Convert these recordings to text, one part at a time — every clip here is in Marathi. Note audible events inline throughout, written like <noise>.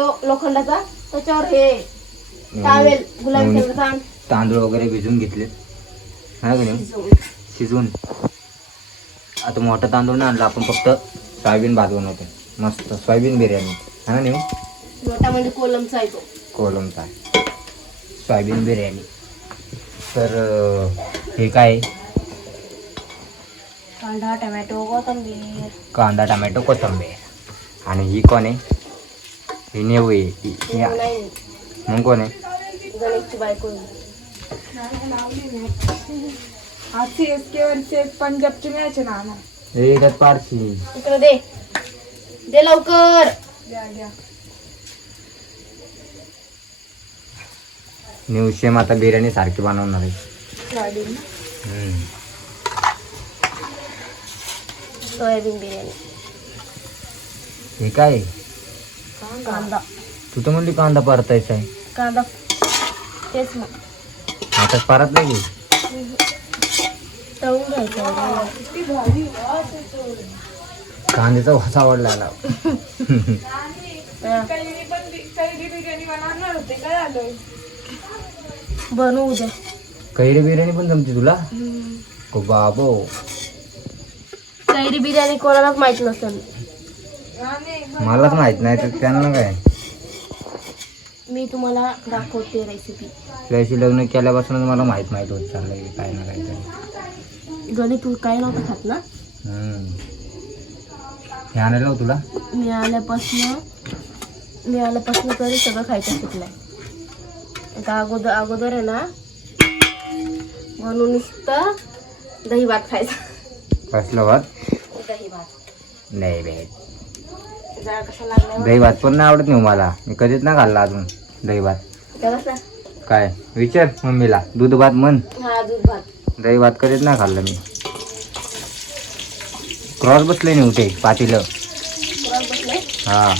तो लोखंडाचा त्याच्यावर हे टावेल गुलाबी नवनी- कलरचा आण. तांदूळ वगैरे भिजून घेतले. हा का नाही? शिजवून. आता मोठा तांदूळ नाही आणला आपण फक्त सोयाबीन भात बनवतो मस्त सोयाबीन बिर्याणी. हा ना नाही? मोठा म्हणजे कोलमचा आहे तो. कोलमचा सोयाबीन बिर्याणी. तर अं, हे काय? आहे? कांदा टमॅटो कोथिंबीर. कांदा टमॅटो कोथिंबीर. आणि ही कोण आहे? ही नेऊ आहे नाही मग कोण आहे गणेशची बायको आहे. वरचे पंजाबचे मॅच आहे ना ना हे त्यात पारशी इकडे दे. दे लवकर. न्यू शेम आता बिर्याणी सारखी बनवणार आहे. सोयाबीन हम्म. सोयाबीन बिर्याणी. हे काय? आहे? कांदा. तू तर म्हणली कांदा परतायचा आहे. कांदा. तेच ना. आता परत नाही तळून घ्यायचं येतो. कांद्याचा वास आवडला आला. कैरी पण बि- कैरी बिर्याणी बनवणार होते काय आलं बनवू उद्या कैरी बिर्याणी पण जमते तुला? बाबो. कैरी बिर्याणी कोणालाच माहीत नसेल. मलाच माहीत नाही तर त्यांना काय? मी तुम्हाला दाखवते रेसिपी तुझ्याशी लग्न केल्यापासूनच मला माहीत माहीत होत चाललंय काय ना काहीतरी. गणित तू काय नव्हतं खात ना? हम्म. हे आणायला हो तुला? मी आल्यापासून मी आल्यापासून तरी सगळं खायचं शिकलंय. आता अगोदर अगोदर आहे ना म्हणून नुसतं दही भात खायचा. कसलं भात? दही भात. नाही बाई जरा कसा लागला दही भात पण नाही आवडत नाही मला. मी कधीच नाही खाल्ला अजून दही भात काय? विचार मम्मीला. दूध भात म्हण. हा दूध भात. दही भात कधीच नाही खाल्लं मी. क्रॉस बसले नाही उठे पातीलं. बसले? हा.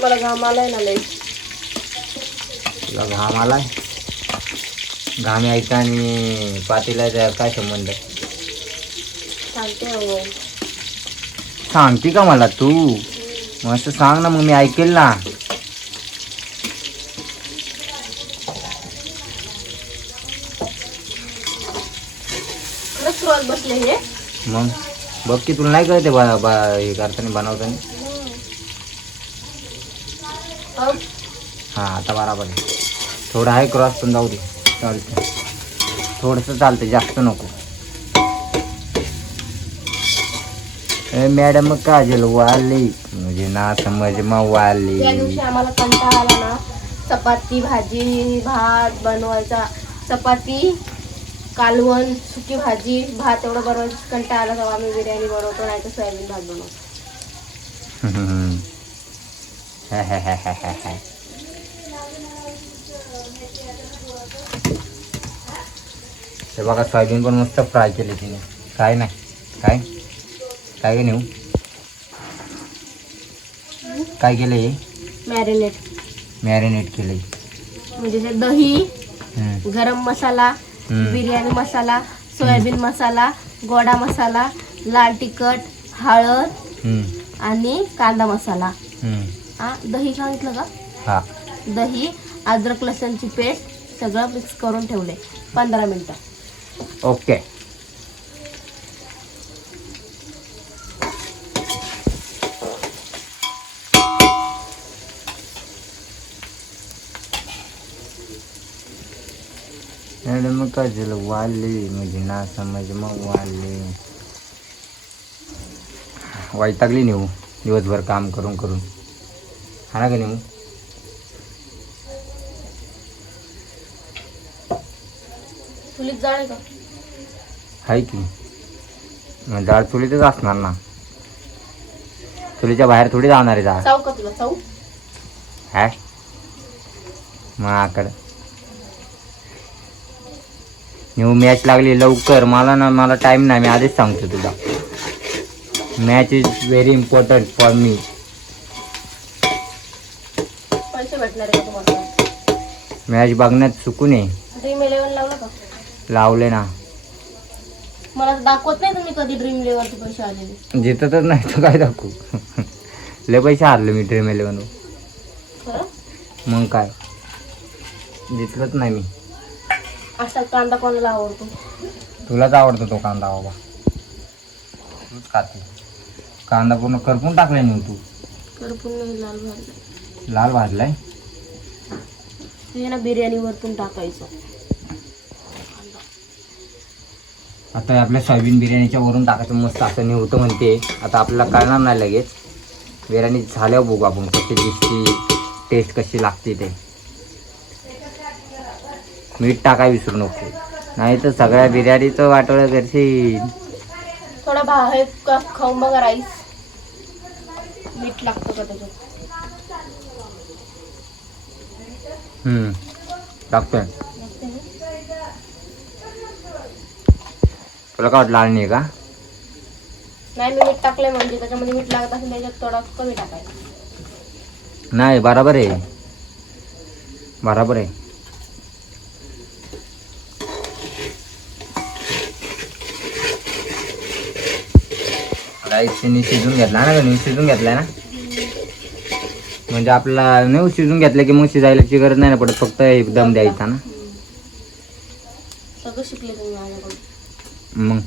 मला घाम आलाय ना लई. तुला घाम आलाय? घाम यायचा आणि पातीला काय संबंध? सांगते हो. सांगते का मला तू? मस्त सांग ना मग मी ऐकेल ना. बसले हे? मग बघ की तुला नाही कळते हे करताना बनवताना? अहो, हां आता बराबर आहे. थोडं आहे क्रॉस पण जाऊ दे. चालतं थोडंसं चालतं जास्त नको. मॅडम काजल वाली म्हणजे ना समज मग वाली त्या दिवशी आम्हाला कंटाळा आला ना चपाती भाजी भात बनवायचा. चपाती कालवण सुकी भाजी भात एवढं बनवायचं कंटाळा आला तेव्हा आम्ही बिर्याणी बनवतो नाही तर सोयाबीन भात बनवतो. <laughs> हे बघा सोयाबीन पण मस्त फ्राय केली तिने. काय नाही. काय? काय नेऊ? काय केलं हे? मॅरिनेट मॅरिनेट केलं म्हणजे ते दही गरम मसाला. बिर्याणी मसाला सोयाबीन मसाला गोडा मसाला लाल तिखट हळद आणि कांदा मसाला. हा दही सांगितलं का हा. दही अद्रक लसणची पेस्ट सगळं मिक्स करून ठेवले पंधरा मिनटं. ओके. मॅडम काजल वाली म्हणजे ना समज मग वाली। वैतागली नेऊ दिवसभर काम करून करून हा ना का नेऊ चुलीत जाळ का आहे की. मग जाळ चुलीतच असणार ना. चुलीच्या बाहेर थोडी जाणार आहे जाळ चाव का तुला? हॅ माकड न्यू मॅच लागली लवकर. मला ना मला टाइम नाही. मी आधीच सांगतो तुला. Match is very important for me पैसे भेटणार आहे का तुम्हाला? मॅच बघण्यात चुकू नये ड्रीम इलेव्हन लावलं का? लावले ना. मला तर दाखवत नाही तुम्ही कधी ड्रीम लेवरचे पैसे आलेले. जिततच नाही तर काय दाखवू? लय पैसे हारले मी ड्रीम इलेवन खरं? मग काय? जितलंच नाही मी. असा कांदा कोणाला आवडतो? तुलाच आवडतो तो कांदा बाबा. तूच खाते. कांदा पूर्ण करपून टाकलाय मी तू. करपून नाही लाल भाजला लाल भाजलाय? ते ना बिर्याणी वरतून टाकायचं. आता आपल्या सोयाबीन बिर्याणीच्या वरून टाकायचं मस्त असं होतं म्हणते. आता आपल्याला कळणार नाही लगेच. बिर्याणी झाल्यावर बघू आपण कशी दिसती टेस्ट कशी लागते ते. मीठ टाकाय विसरू नको. नाही तर सगळ्या बिर्याणीचं वाटोळं करशील. थोडा क- खाऊन बघा राईस मीठ लागतं का त्याच्यात? हम्म टाकतोय लागतं ना? तुला काय वाटलं आळणी आहे का? नाही मी मीठ टाकलंय म्हणजे त्याच्यामध्ये मीठ लागत असेल त्याच्यात थोडा कमी टाकायचं. नाही बराबर आहे. बराबर आहे. राईस शिजून घेतला ना गणित शिजून घेतलाय ना? म्हणजे आपल्याला नाही शिजून घेतलं की मग शिजायलाची गरज नाही ना पडत फक्त एकदम द्यायचा ना? सगळं शिकले तुम्ही माझ्याकडून. मग.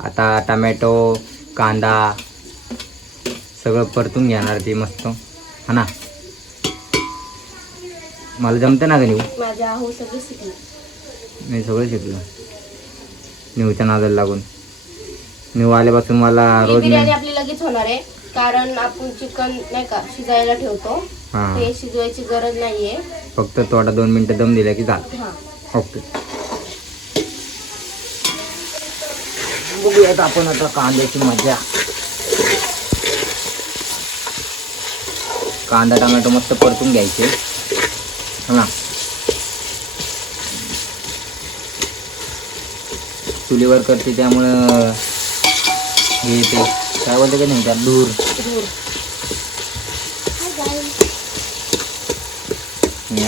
आता टमॅटो कांदा सगळं परतून घेणार ते मस्त. हा ना? मला जमतं ना निऊ? माझ्या सगळे शिकले. मी सगळं शिकलो. निवच्या नादाला लागून. निव आल्यापासून मला ही रोज बिर्याणी मी आपली लगेच होणार आहे. कारण आपण चिकन नाही का शिजायला ठेवतो. हां. ते शिजवायची गरज नाहीये. फक्त थोडा दोन मिनटं दम दिला की झालं. हा. ओके. बघूयात आपण आता कांद्याची मजा. कांदा टोमॅटो मस्त परतून घ्यायचे. हो ना. चुलीवर करते त्यामुळं हे ते काय बोलते का नाही त्यात? दूर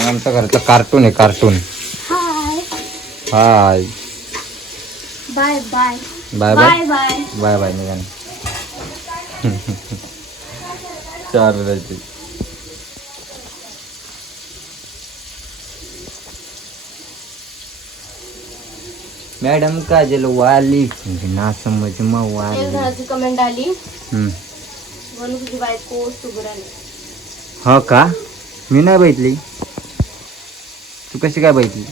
आमच्या घरचं कार्टून आहे cartoon. Hi. Hi. Bye bye. Bye bye. Bye bye. निघान चार राहायचे मॅडम काजल वाली. ना समज मग वाली. कमेंट आली. बायको हो का? मी नाही बघितली. तू कशी काय बघितली?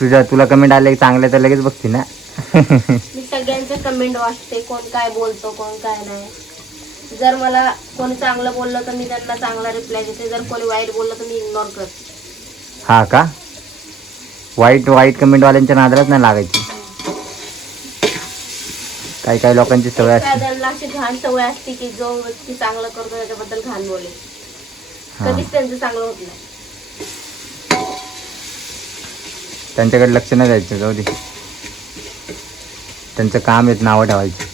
तुझ्या तुला कमेंट आले चांगले तर लगेच बघते ना? <laughs> मी सगळ्यांचे कमेंट वाचते कोण काय बोलतो कोण काय नाही. जर मला कोणी चांगलं बोललं तर मी त्यांना चांगला रिप्लाय देते. जर कोणी वाईट बोललं तर मी इग्नोर करते. हा का? वाईट वाईट कमेंटवाल्यांच्या नादालाच नाही लागायची. काही काही लोकांची सवय असते. अशी घाण सवय असते की जो व्यक्ती चांगलं करतो त्याच्याबद्दल घाण बोले. हा. कधीच त्यांचं चांगलं होत नाही. त्यांच्याकडे लक्ष नाही द्यायचं जाऊ दे. त्यांचं काम आहेत नावं ठेवायची.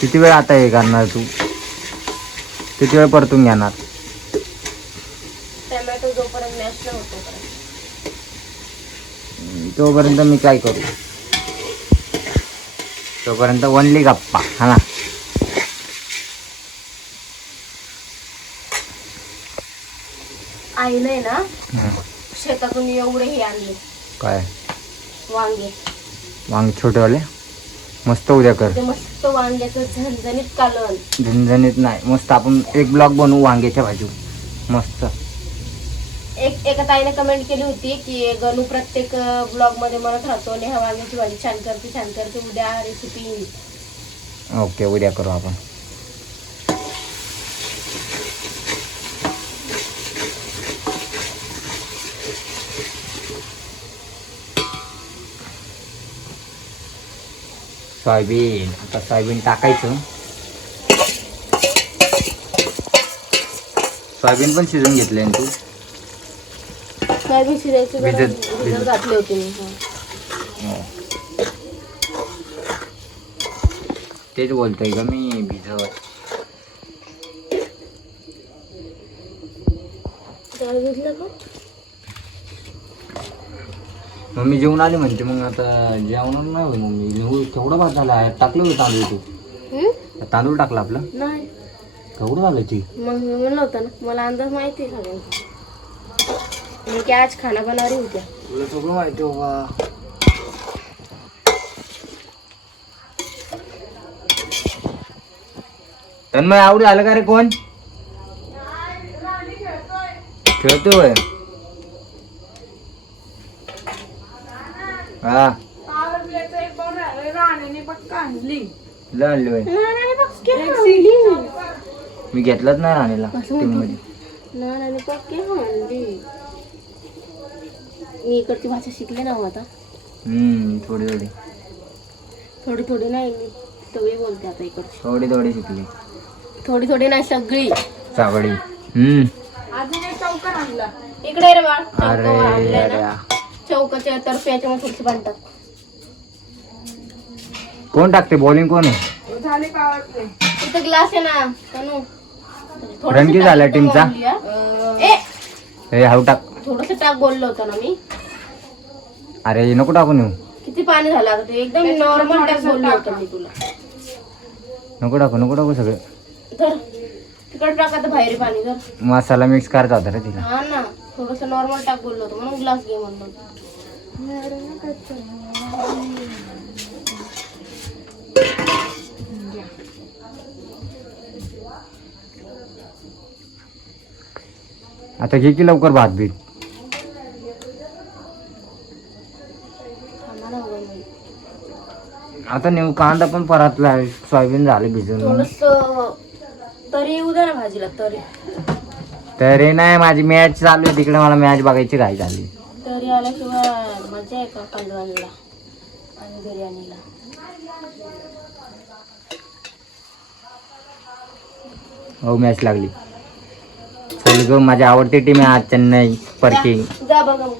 किती वेळ आता हे करणार तू? किती वेळ परतून घेणार? टोमॅटो जोपर्यंत मॅश नाही होतो तोपर्यंत. तोपर्यंत मी काय करू? तोपर्यंत वनली गप्पा हा ना? आईने ना शेतातून एवढे हे आणले. काय? वांगे. वांग छोटेवाले? मस्त उद्या कर. ते मस्त वांग्याचं झणझणीत कालवण झणझणीत नाही. मस्त आपण एक ब्लॉग बनवू वांग्याच्या भाजी मस्त. एक एका ताईने कमेंट केली होती की गणू प्रत्येक ब्लॉगमध्ये म्हणत राहतो आणि हा वांग्याची भाजी छान करते छान करते उद्या रेसिपी ओके उद्या करू आपण. सोयाबीन आता सोयाबीन टाकायचं सोयाबीन पण शिजून घेतले तू सोयाबीन शिजायची भिजत- गरज- भिजत भिजत. घातली होती मी हा. हो. तेच बोलतोय का मी भिजत डाळ भिजलं का मम्मी जेवण आली म्हणते मग आता जेवणार नाही होय मम्मी निघू केवढा भात झाला आहे टाकलं होतं तांदूळ तू? तांदूळ टाकला आपला? नाही. केवढं झालं ती? मग मी म्हणलं होतं ना मला अंदाज माहिती आहे सगळ्यांचा. मी की आज खाना बनवली होत्या तुला सगळं माहिती हो का तन्मय आवडी आलं का रे कोण? खेळतोय हा. आवडल्याचं एक पाऊण राहिलं, राणीने पक्का आणली लय आणली बाई. नानाने पक्के आणली मी घेतलाच नाही राणीला कसं टीम म्हणतो? मध्ये नानाने पक्के आणली मी इकडची भाषा शिकले ना हो आता. हम्म थोडी थोडी. थोडी थोडी नाही मी सगळी बोलते आता इकडची. थोडी थोडी शिकली. थोडी थोडी नाही सगळी. चावडी. हम्म. अजून एक चौकार आणला. इकडे रे बाळ. अरे अरे. चौकाच्या तर्फे याच्यामध्ये थोडीशी बांधतात कोण टाकते? बॉलिंग कोण आहे? झाले इथं ग्लास आहे ना तनू. टाक, झाला टीमचा? हा. ए! हे हाऊ टाक. थोडस टाक बोललो होतो ना मी. अरे नको टाकून येऊ किती पाणी झालं आता ते? एकदम नॉर्मल टाक बोललो होतो मी तुला. नको टाकू नको टाकू सगळं. तर तिकडे टाक आता बाहेर पाणी तर मसाला मिक्स करायचा होता रे तिला. हा ना थोडस नॉर्मल टाक बोललो होतो म्हणून ग्लास घे म्हणलो. आता घे की लवकर भात बीत. आता नेऊ कांदा पण परतला आहे. सोयाबीन झाले भिजून तरी ना भाजीला तरी तर हे नाही माझी मॅच चालू आहे तिकडे मला मॅच बघायची घाई झाली तरी आल्याशिवाय मजा आहे का कांदवानीला आणि बिर्याणीला? हो मॅच लागली. चल ग माझी आवडती टीम आहे आज चेन्नई सुपर किंग. जा बघा. मग.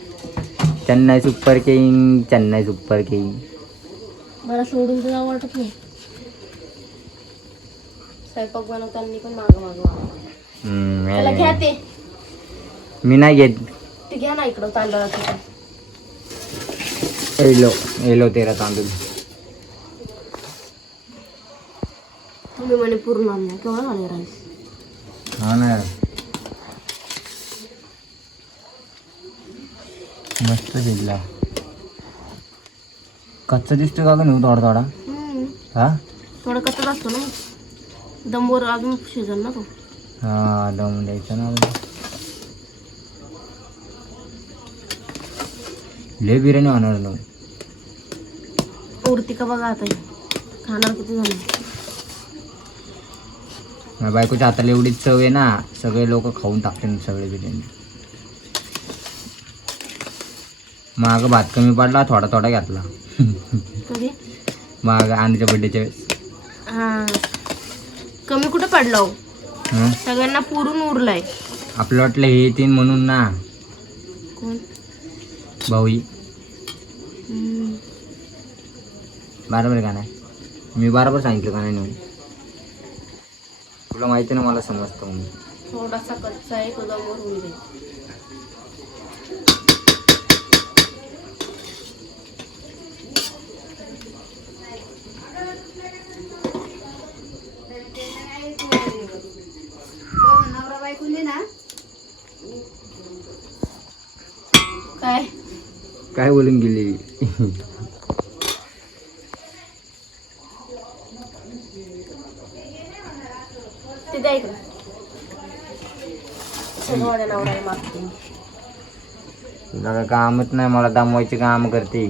Chennai super king Chennai super king. मला सोडून जावं वाटत नाही. स्वयंपाक बनवताना पण मागं मागं हम्म, त्याला घ्या ते. मी नाही घेत. ते घ्या ना इकडं तांदळाचं. एलो एलो तेरा तांदूळ. तुम्ही म्हणे पूर्ण आणलं केवढा झाले राईस हा ना. मस्त शिजला कच्चा दिसतो का नेऊ थोडा थोडा? हा? थोडं कच्चाच असतो ना. दमवर अजून शिजल ना तो. हा दम द्यायचा ना लय बिर्याणी होणार ना. उरती का बघा आता. ही. खाणार किती झाले माझ्या बायकोच्या हाताला एवढीच चव आहे ना सगळे लोक खाऊन टाकते ना सगळे बिर्याणी. माग भात कमी पडला थोडा थोडा घातला. कधी? माग आणच्या बड्डेच्या वेळेस. हा. कमी कुठं पडला हो? हं? सगळ्यांना पुरून उरलाय. आपलं वाटलं हे तीन म्हणून ना. कोण? भाऊई. बरोबर का नाही मी बरोबर सांगितलं का नाही नेऊन तुला माहिती ना मला समजतं म्हणून. थोडासा कच्चा आहे तो दमवर होऊ दे काय काय बोलून गेली. तुला कामच नाही मला दमवायची काम करते.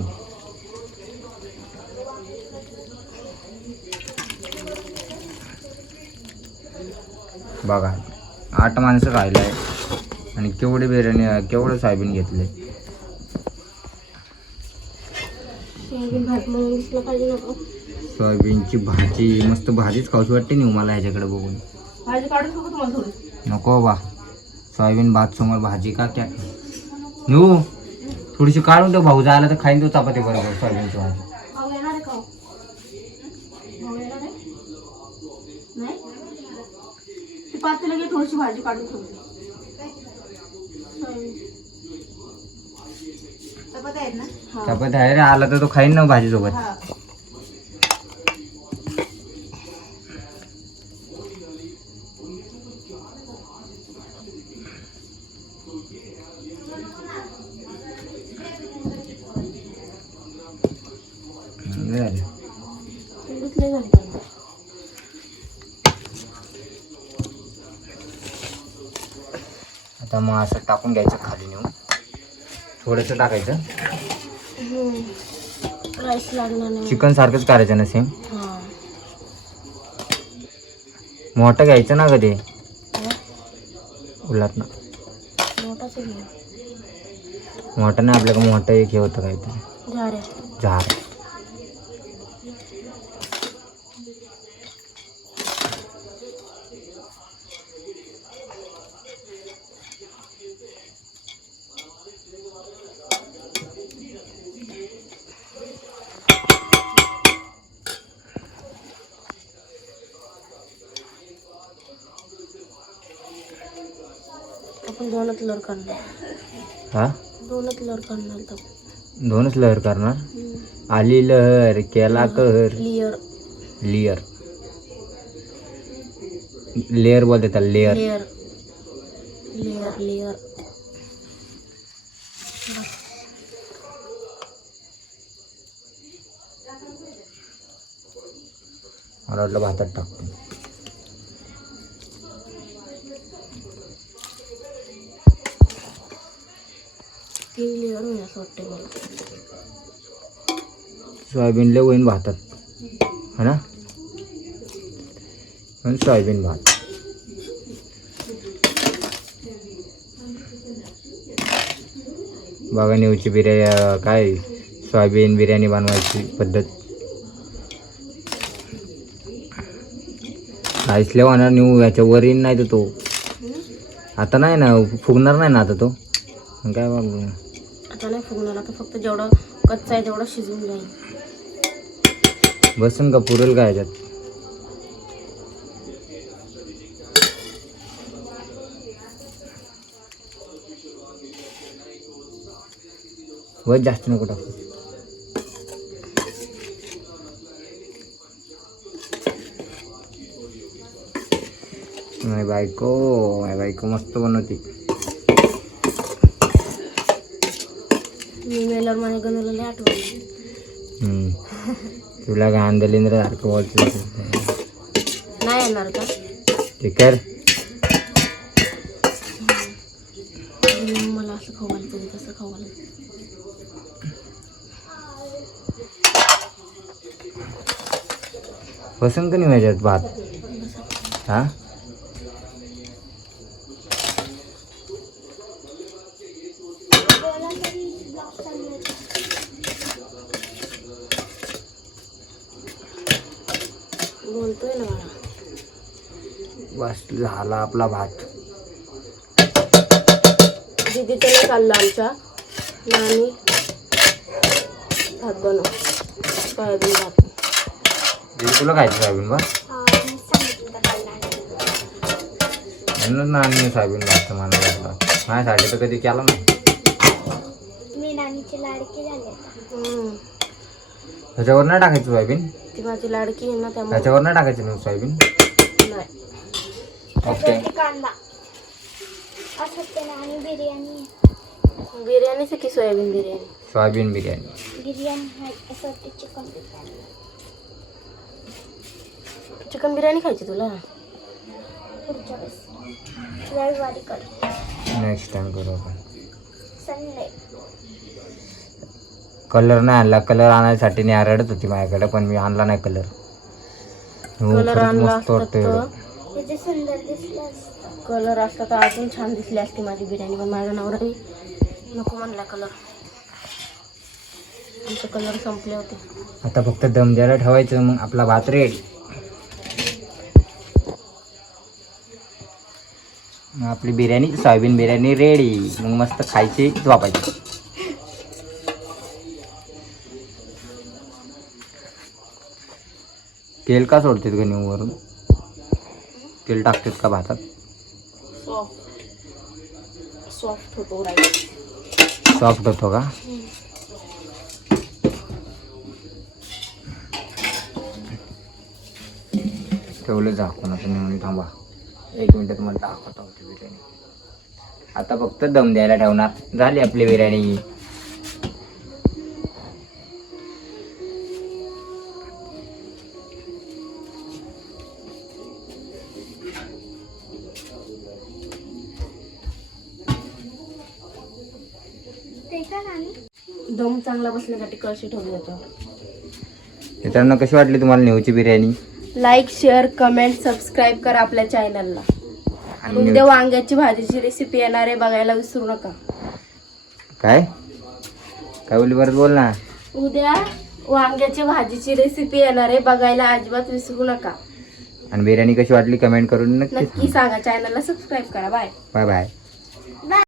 बघा आठ माणसं राहिले आहे आणि केवढे बिर्याणी केवढं सोयाबीन घेतले सोयाबीनची भाजी मस्त भाजीच खाऊशी वाटते नाही हो मला ह्याच्याकडे बघून. नको बा. सोयाबीन भात समोर भाजी का त्या नो थोडीशी काढून ठेव भाऊ जायला तर खाईन तो चपाती बरोबर सोयाबीनची भाजी. खाऊ थोडीशी भाजी काढून ठेवते आहेत ना. चपाती आहे रे आला तर तो खाईन ना भाजी सोबत हा. आता मग असं टाकून घ्यायचं. थोडंसं टाकायचं. चिकन सारखंच करायचं ना सेम हा. मोठं घ्यायचं ना कधी हा. उलट ना. मोठं नाही आपल्याकडे मोठं एक हे होतं काहीतरी. झाडे झाड आपण दोनच लर करणार. हा? दोनच लर करणार तर दोनच लहर करणार? आली लहर केला कहर. क्लिअर लिअर लेअर बोलते त्याला लेअर लेअर लेअर लेअर मला वाटलं भातात टाकतो. तीन लेअर होईल असं वाटतंय मला. सोयाबीन वैन भातात. है ना? पण सोयाबीन भात. बघा नेऊची बिर्याणी काय? सोयाबीन बिर्याणी बनवायची पद्धत. आईसले होणार नेऊ याच्या वर येईन नाही तर तो. आता नाही ना फुगणार नाही ना आता तो. काय बघ? आता नाही फुगणार आता फक्त जेवढं कच्चा आहे तेवढं शिजवून जाईल. बसून का पुरेल का ह्याच्यात? वर जास्त नको टाकू. नाही बायको माझी बायको मस्त बनवते. मी मेलर माझ्या गणूला लय आठवण हम्म. तुला काय अंधलेंद्र सारखं बोलतो नाही येणार का? ते कर. हम्म, मला असं खाऊ कधी तसं खाऊ पसंत नाही माझ्यात भात. हा? बोलतोय ना मला. बस झाला आपला भात. दिदी त्याने चाललं आमच्या. आणि भात बनव. सोयाबीन भात. दीदी तुला खायचं सोयाबीन बा म्हणून ना आम्ही सोयाबीन भात मला वाटलं माझ्यासाठी तर कधी केला नाही. मी नानीची लाडकी झाली हम्म. ह्याच्यावर नाही टाकायचं सोयाबीन? माझी लाडकी आहे ना त्यामुळे ह्याच्यावर नाही टाकायचं ना सोयाबीन? नाही. ओके. कांदा. असं ते नानी बिर्याणी बिर्याणीच की सोयाबीन बिर्याणी. सोयाबीन बिर्याणी. बिर्याणी आहे असं ते चिकन. चिकन बिर्याणी खायची तुला? पुढच्या वेळेस. रविवारी कर. नेक्स्ट टाइम करू आपण. संडे. कलर नाही आणला. कलर आणायसाठी नाही रडत होती माझ्याकडे पण मी आणला नाही कलर कलर आणला मस्त असता वाटतंय तर. किती सुंदर दिसलं असतं. कलर असता तर अजून छान दिसली असती माझी बिर्याणी पण माझा नवराही नको म्हणला कलर आमचे कलर संपले होते. आता फक्त दम द्यायला ठेवायचं मग आपला भात रेडी मग आपली बिर्याणी सोयाबीन बिर्याणी रेडी मग मस्त खायची झोपायची. तेल का सोडतात गणी वरून? तेल टाकतात का भातात? सॉफ्ट सॉफ्ट होतो सॉफ्ट होतो का? ठेवलं झाकून आता मी म्हणून थांबा. एक मिनिट तुम्हाला दाखवतो आपली बिर्याणी. आता फक्त दम द्यायला ठेवणार. झाली आपली बिर्याणी. दम चांगला बसण्यासाठी कळशी ठेवली जातो मित्रांनो कशी वाटली तुम्हाला नेऊची biryani? Like share comment subscribe करा आपल्या चॅनलला आणि उद्या वांग्याची भाजीची रेसिपी येणार आहे बघायला विसरू नका. काय? काय बोलली? परत बोल ना. उद्या वांग्याची भाजीची रेसिपी येणार आहे बघायला अजिबात विसरू नका. आणि बिर्याणी कशी वाटली कमेंट करून नक्की सांगा. चॅनलला सबस्क्राईब करा. Bye bye bye